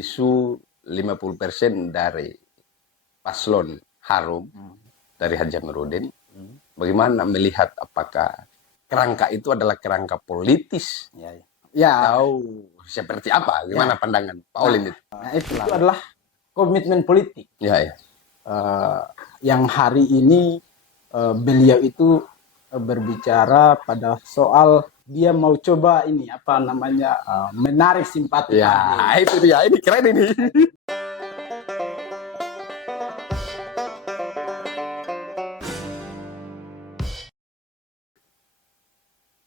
isu 50% dari paslon Harum dari Haji Amiruddin. Bagaimana melihat apakah kerangka itu adalah kerangka politis atau seperti apa? Gimana pandangan Pak Olin itu? Nah, itu adalah komitmen politik. Ya. Yang hari ini beliau itu berbicara pada soal dia mau coba menarik simpati. Ya, itu dia. Ini keren ini.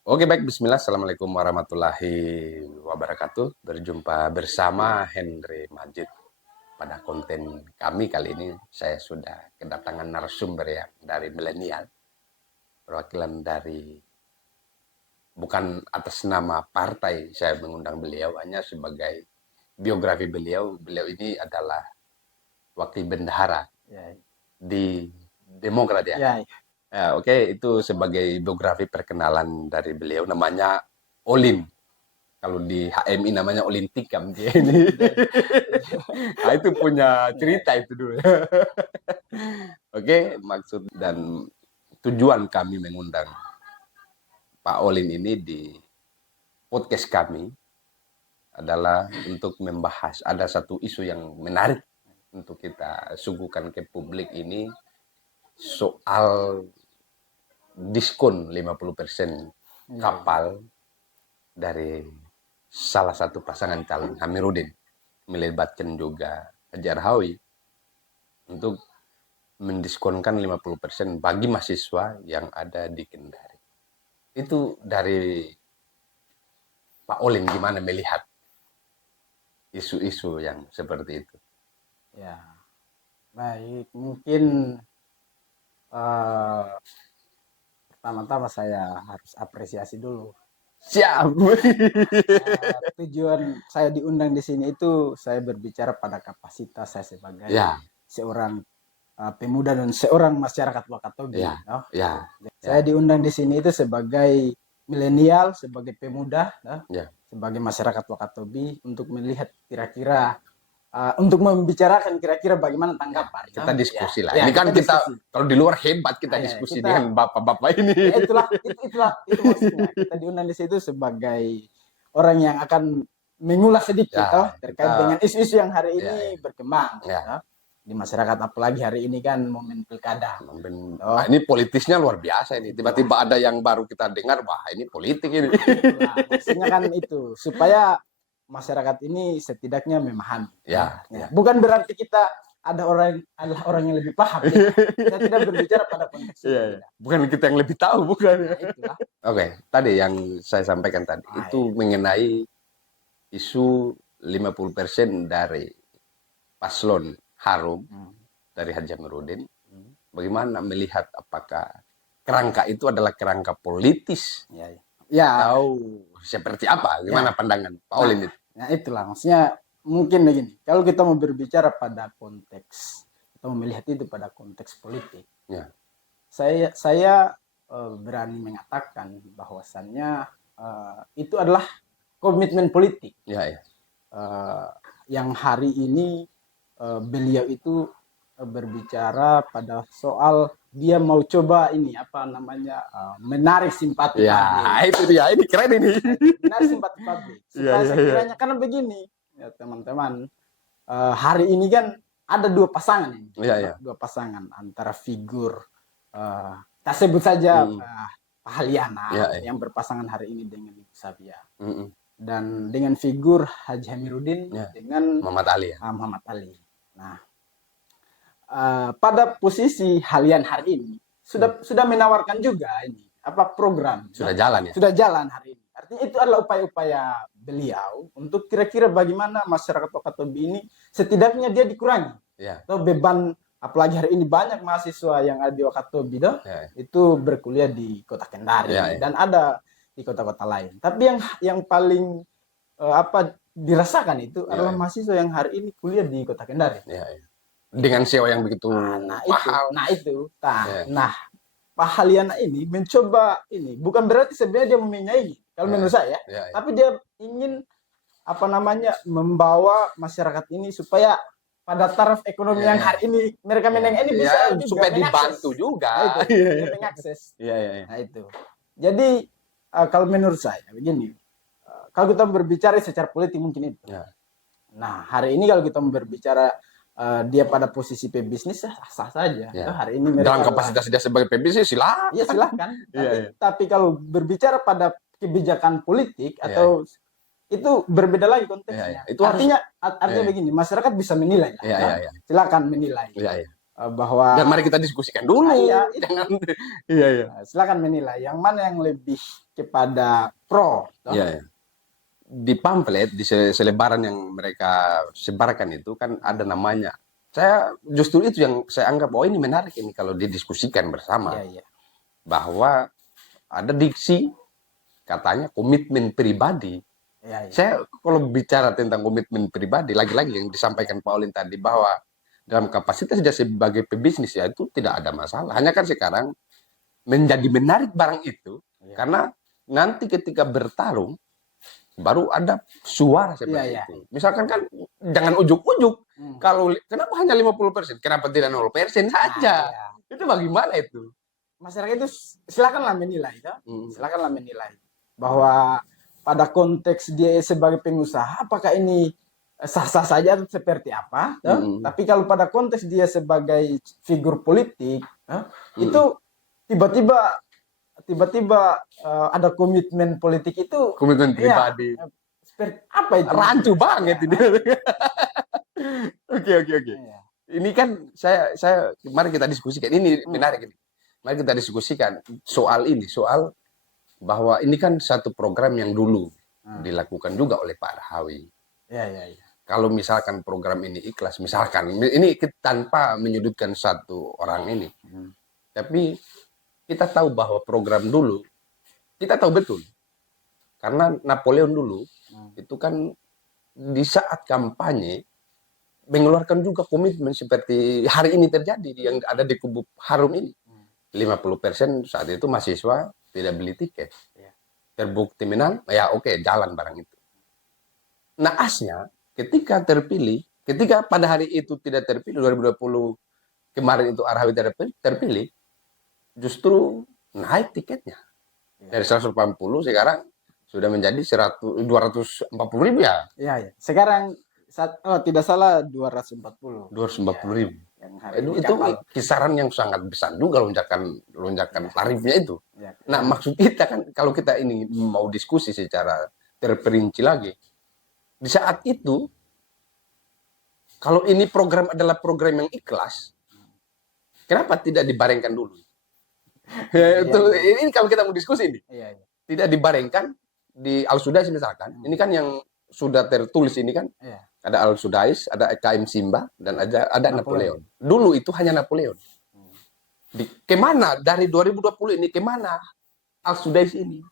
Oke, baik. Bismillah. Assalamualaikum warahmatullahi wabarakatuh. Berjumpa bersama Henry Majid. Pada konten kami kali ini, saya sudah kedatangan narasumber yang dari milenial. Perwakilan dari, bukan atas nama partai saya mengundang beliau, hanya sebagai biografi beliau. Beliau ini adalah wakil bendahara di Demokrat ya. Ya, oke, itu sebagai biografi perkenalan dari beliau. Namanya Olin. Kalau di HMI namanya Olin Tikam dia ini. Nah, itu punya cerita itu dulu. Oke, maksud dan tujuan kami mengundang Pak Olin ini di podcast kami adalah untuk membahas ada satu isu yang menarik untuk kita suguhkan ke publik ini, soal diskon 50% kapal dari salah satu pasangan calon Amiruddin, melibatkan juga Haji Arhawi, untuk mendiskonkan 50% bagi mahasiswa yang ada di Kendari. Itu dari Pak Olin gimana melihat isu-isu yang seperti itu? Ya, baik. Mungkin pertama-tama saya harus apresiasi dulu. Siap. Tujuan saya diundang di sini itu saya berbicara pada kapasitas saya sebagai seorang pemuda dan seorang masyarakat Wakatobi. Saya diundang di sini itu sebagai milenial, sebagai pemuda, sebagai masyarakat Wakatobi untuk melihat kira-kira untuk membicarakan kira-kira bagaimana tanggapan. Kita diskusi lah. Ini kan kita kalau di luar hebat kita diskusi dengan bapak-bapak ini. Itu maksudnya. Kita diundang di situ sebagai orang yang akan mengulas sedikit terkait dengan isu-isu yang hari ini berkembang di masyarakat, apalagi hari ini kan momen pilkada. Nah, ini politisnya luar biasa ini. Tiba-tiba ada yang baru kita dengar, wah ini politik ini. Maksudnya kan itu supaya masyarakat ini setidaknya memahami. Bukan berarti kita adalah orang yang lebih paham. Kita tidak berbicara pada konteks itu. Bukan kita yang lebih tahu, bukan. Oke, tadi yang saya sampaikan tadi itu mengenai isu 50% dari paslon Harum dari Haji Amiruddin. Bagaimana melihat apakah kerangka itu adalah kerangka politis atau seperti apa? Gimana pandangan Pak Olin itu? Nah, itulah maksudnya. Mungkin begini, kalau kita mau berbicara pada konteks atau melihat itu pada konteks politik, saya berani mengatakan bahwasannya itu adalah komitmen politik. Yang hari ini beliau itu berbicara pada soal dia mau coba menarik simpati publik. Itu dia. Ini keren ini. Menarik simpati publik. Sekiranya karena begini. Ya teman-teman, hari ini kan ada dua pasangan ini. Dua pasangan antara figur kita sebut saja Pak Haliana yang berpasangan hari ini dengan Ibu Sabia. Dan dengan figur Haji Amiruddin dengan Muhammad Ali. Nah, pada posisi Halian hari ini sudah menawarkan juga ini program. Sudah jalan ya? Sudah jalan hari ini. Artinya itu adalah upaya-upaya beliau untuk kira-kira bagaimana masyarakat Wakatobi ini setidaknya dia dikurangi. Atau beban, apalagi hari ini banyak mahasiswa yang ada di Wakatobi itu berkuliah di kota Kendari dan ada di kota-kota lain. Tapi yang paling dirasakan itu adalah mahasiswa yang hari ini kuliah di kota Kendari. Dengan sewa yang begitu mahal. Nah, Pak Haliana ini mencoba ini bukan berarti sebenarnya dia menyaingi kalau menurut saya, tapi dia ingin apa namanya, membawa masyarakat ini supaya pada taraf ekonomi yang hari ini mereka menengah ini bisa juga supaya mengakses. dibantu juga. Nah, itu, dia mengakses. Nah, itu. Jadi kalau menurut saya begini, kalau kita berbicara secara politik mungkin itu. Nah, hari ini kalau kita berbicara dia pada posisi pebisnis sah-sah saja. Hari ini mereka dalam kapasitas dia sebagai pebisnis silakan. Iya, silakan. Tapi kalau berbicara pada kebijakan politik atau itu berbeda lagi konteksnya. Itu artinya begini, masyarakat bisa menilai. Silakan menilai. Bahwa dan mari kita diskusikan dulu. Jangan silakan menilai yang mana yang lebih kepada pro. Di pamflet, di selebaran yang mereka sebarkan itu kan ada namanya. Saya justru itu yang saya anggap ini menarik ini kalau didiskusikan bersama. Bahwa ada diksi katanya komitmen pribadi. Saya kalau bicara tentang komitmen pribadi, lagi-lagi yang disampaikan Pak Olin tadi bahwa dalam kapasitas dia sebagai pebisnis ya itu tidak ada masalah. Hanya kan sekarang menjadi menarik barang itu karena nanti ketika bertarung baru ada suara seperti itu. Misalkan kan jangan ujuk-ujuk. Kalau kenapa hanya 50%? Kenapa tidak 0% saja? Itu bagaimana itu? Masyarakat itu silakanlah menilai, silakanlah menilai bahwa pada konteks dia sebagai pengusaha apakah ini sah-sah saja atau seperti apa. Tapi kalau pada konteks dia sebagai figur politik itu tiba-tiba ada komitmen politik itu, komitmen pribadi. Seperti apa itu? Rancu banget ini. Oke. Ini kan saya mari kita diskusikan. Ini menarik ini. Mari kita diskusikan soal ini, soal bahwa ini kan satu program yang dulu dilakukan juga oleh Pak Rahawi. Kalau misalkan program ini ikhlas, misalkan ini tanpa menyudutkan satu orang ini, tapi kita tahu bahwa program dulu, kita tahu betul. Karena Napoleon dulu, itu kan di saat kampanye, mengeluarkan juga komitmen seperti hari ini terjadi, yang ada di kubu Harum ini. 50% saat itu mahasiswa tidak beli tiket. Terbukti menang, ya oke, jalan barang itu. Naasnya, ketika pada hari itu tidak terpilih, 2020 kemarin itu Rahawi terpilih, justru naik tiketnya. Dari 180 sekarang sudah menjadi 240 ribu ya? Sekarang tidak salah 240 ribu. Itu kisaran yang sangat besar juga lonjakan tarifnya itu. Nah, maksud kita kan kalau kita ini mau diskusi secara terperinci lagi, di saat itu kalau ini program adalah program yang ikhlas, kenapa tidak dibarengkan dulu? Ini kalau kita mau diskusi ini, tidak dibarengkan di Al-Sudais misalkan. Ini kan yang sudah tertulis ini kan. Ada Al-Sudais, ada KM Simba, dan ada Napoleon. Dulu itu hanya Napoleon. Kemana dari 2020 ini kemana Al-Sudais ini?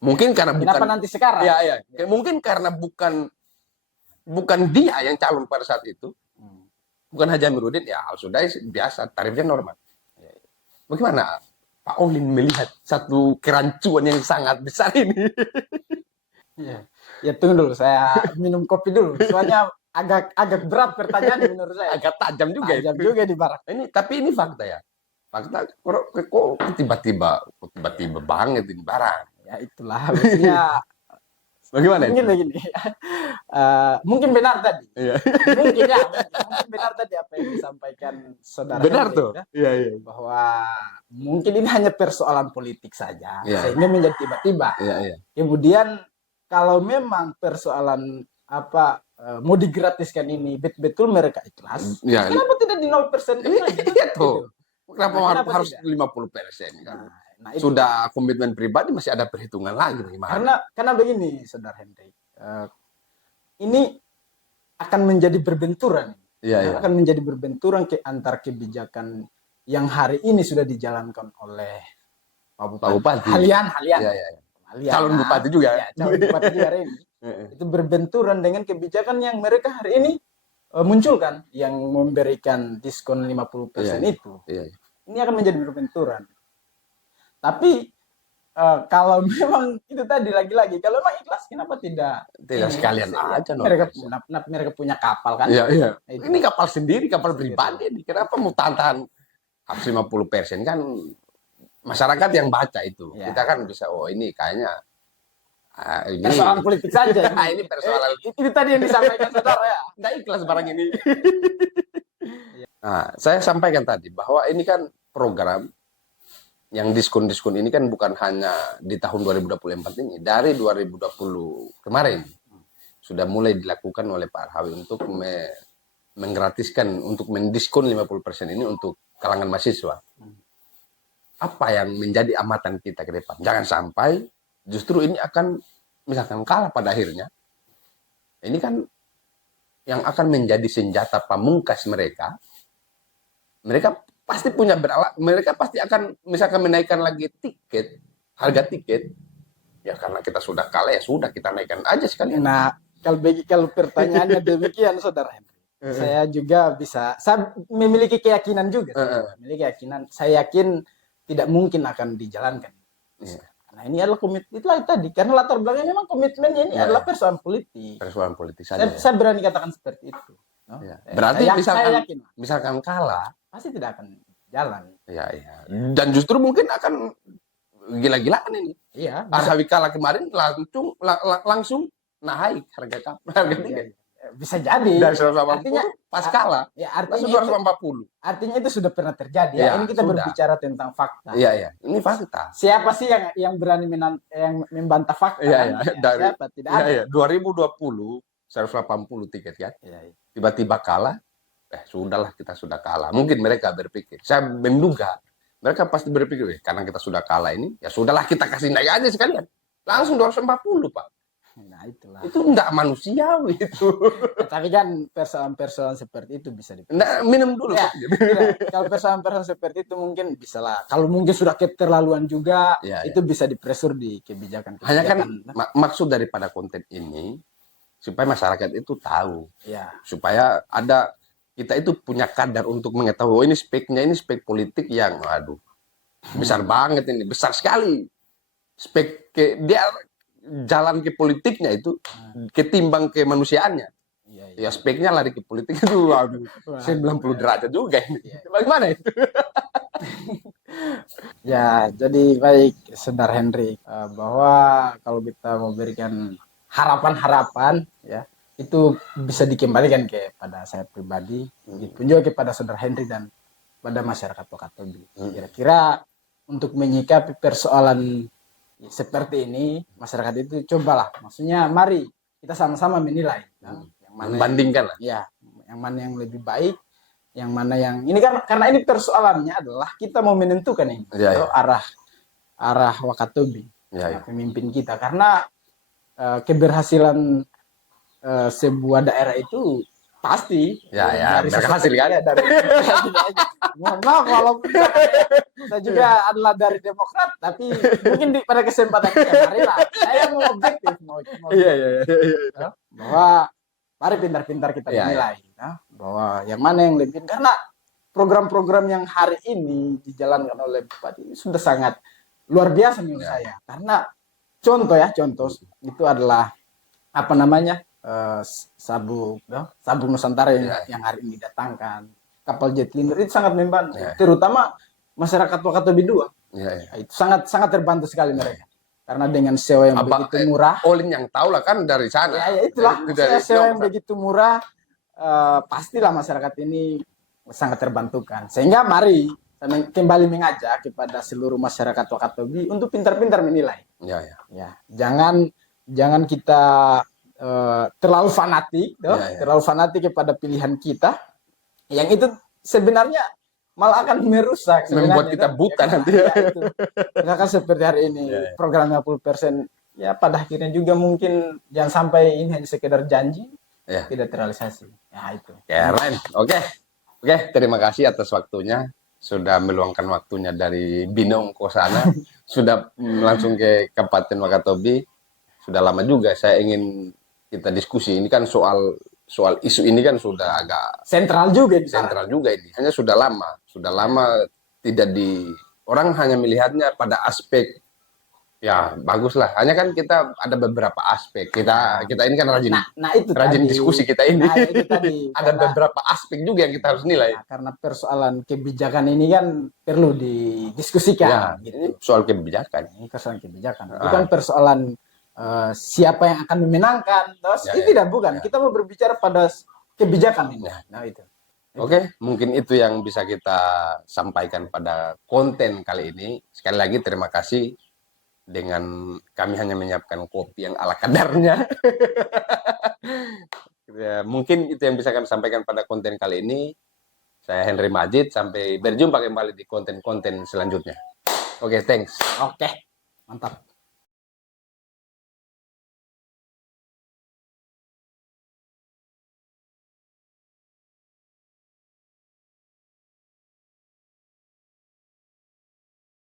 Mungkin karena kenapa nanti sekarang? Mungkin karena bukan dia yang calon pada saat itu. Bukan Haji Amiruddin, ya Al-Sudais biasa, tarifnya normal. Bagaimana Pak Olin melihat satu kerancuan yang sangat besar ini? Ya tunggu dulu, saya minum kopi dulu. Soalnya agak berat pertanyaan menurut saya. Agak tajam juga. Tajam juga di barak. Tapi ini fakta ya. Fakta kok tiba-tiba banget ini barang. Ya itulah maksudnya. Bagaimana? Mungkin begini. Mungkin benar tadi. Mungkin benar tadi apa yang disampaikan saudara. Benar tuh. Bahwa mungkin ini hanya persoalan politik saja. Sehingga menjadi tiba-tiba. Kemudian kalau memang persoalan mau digratiskan ini betul mereka ikhlas, kenapa tidak di 0% itu? Kenapa harus 50% kan? Sudah komitmen pribadi masih ada perhitungan lagi bagaimana? Karena begini, Saudara Henry, ini akan menjadi berbenturan. Akan menjadi berbenturan antar kebijakan yang hari ini sudah dijalankan oleh Pak Bupati. Halian. Calon bupati juga. Calon bupati juga hari ini. Itu berbenturan dengan kebijakan yang mereka hari ini munculkan, yang memberikan diskon 50% itu. Ini akan menjadi berbenturan. Tapi kalau memang itu tadi lagi-lagi, kalau memang ikhlas kenapa tidak sekalian aja mereka punya kapal kan? Iya. Ini kapal sendiri, kapal pribadi nih. Kenapa mau tahan harus 50% kan? Masyarakat yang baca itu, kita kan bisa ini kayaknya ini persoalan politik saja. Ini persoalan itu tadi yang disampaikan saudara ya. Nggak ikhlas barang ini. Nah, saya sampaikan tadi bahwa ini kan program yang diskon-diskon ini kan bukan hanya di tahun 2024 ini, dari 2020 kemarin sudah mulai dilakukan oleh Pak Arhawi untuk menggratiskan, untuk mendiskon 50% ini untuk kalangan mahasiswa. Apa yang menjadi amatan kita ke depan? Jangan sampai justru ini akan misalkan kalah pada akhirnya. Ini kan yang akan menjadi senjata pamungkas mereka. Mereka pasti punya mereka pasti akan misalkan menaikkan lagi harga tiket. Ya karena kita sudah kalah ya sudah kita naikkan aja sekalian. Nah, kalau pertanyaannya demikian saudara Henry. Saya juga saya memiliki keyakinan juga. Memiliki keyakinan, saya yakin tidak mungkin akan dijalankan. Karena ini adalah komitmen, itulah tadi. Karena latar belakangnya memang komitmennya ini adalah persoalan politik. Persoalan politik saja. Saya berani katakan seperti itu. No? Berarti misalkan kalah, pasti tidak akan jalan. Iya. Dan justru mungkin akan gila-gilaan ini. Iya. Arhawi kalah kemarin langsung naik harga tiket. Bisa jadi. Dari 180 pas kalah. Ya, artinya 240. Artinya itu sudah pernah terjadi. Ya. Ini kita berbicara tentang fakta. Iya. Ini fakta. Siapa sih yang berani yang membantah fakta? Iya. Siapa? Tidak ada. Iya. 2020 180 tiket kan. Iya. Tiba-tiba kalah. Sudahlah kita sudah kalah. Mungkin mereka berpikir. Saya menduga mereka pasti berpikir, karena kita sudah kalah ini, ya sudahlah kita kasih naik aja sekalian. Langsung 240, Pak. Nah, itulah. Itu enggak manusiawi itu. Tapi kan persoalan-persoalan seperti itu bisa minum dulu. Ya, kalau persoalan-persoalan seperti itu mungkin bisa lah. Kalau mungkin sudah keterlaluan juga, itu bisa dipresur di kebijakan. Hanya kan maksud daripada konten ini supaya masyarakat itu tahu. Ya. Supaya kita itu punya kadar untuk mengetahui, oh ini spek politik yang besar banget ini, besar sekali. Dia jalan ke politiknya itu ketimbang ke manusiaannya. Ya speknya lari ke politik itu 90 derajat juga ini. Bagaimana itu? Ya, jadi baik Saudara Henry, bahwa kalau kita memberikan harapan-harapan ya, itu bisa dikembalikan kepada saya pribadi, begitu juga kepada Saudara Henry dan pada masyarakat Wakatobi. Kira-kira untuk menyikapi persoalan seperti ini, masyarakat itu cobalah, maksudnya mari kita sama-sama menilai, yang mana membandingkan lah. Ya, yang mana yang lebih baik, yang mana yang ini kan karena ini persoalannya adalah kita mau menentukan ini arah Wakatobi, pemimpin kita, karena keberhasilan sebuah daerah itu pasti berhasil kan? Mohon maaf kalau saya juga adalah dari Demokrat, tapi mungkin pada kesempatan ini marilah saya mau objektif, bahwa mari pintar-pintar kita menilai, bahwa yang mana yang lebih, karena program-program yang hari ini dijalankan oleh Bupati ini sudah sangat luar biasa menurut saya, karena contoh itu adalah apa namanya sabuk Nusantara yang hari ini didatangkan, kapal jetliner itu sangat membantu, terutama masyarakat Wakatobi 2. Itu sangat terbantu sekali mereka, karena dengan sewa yang begitu murah. Olin yang tahu lah kan dari sana. Itulah sewa yang begitu murah, pastilah masyarakat ini sangat terbantukan. Sehingga mari kembali mengajak kepada seluruh masyarakat Wakatobi untuk pintar-pintar menilai. Jangan kita terlalu fanatik, terlalu fanatik kepada pilihan kita, yang itu sebenarnya malah akan merusak, membuat kita buta nanti. Misalkan seperti hari ini program 50%, ya pada akhirnya juga mungkin jangan sampai ini hanya sekedar janji, tidak terrealisasi. Ya itu. Keren. Oke, terima kasih atas waktunya, sudah meluangkan waktunya dari Binong ke sana, sudah langsung ke Kabupaten Wakatobi. Sudah lama juga saya ingin kita diskusi, ini kan soal isu ini kan sudah agak sentral juga ini. Hanya sudah lama tidak orang hanya melihatnya pada aspek Ya, bagus lah. Hanya kan kita ada beberapa aspek. Kita ini kan rajin itu rajin tadi. diskusi kita ini. Nah, itu tadi. Ada beberapa aspek juga yang kita harus nilai. Nah, karena persoalan kebijakan ini kan perlu didiskusikan. Ya, gitu. ini soal kebijakan. Ini persoalan kebijakan. Bukan persoalan siapa yang akan memenangkan. Terus itu tidak bukan. Kita mau berbicara pada kebijakan ini. Nah, itu. Oke, mungkin itu yang bisa kita sampaikan pada konten kali ini. Sekali lagi terima kasih. Dengan kami hanya menyiapkan kopi yang ala kadarnya. Ya, mungkin itu yang bisa kami sampaikan pada konten kali ini. Saya Henry Majid, sampai berjumpa kembali di konten-konten selanjutnya. Oke, thanks. Oke, mantap.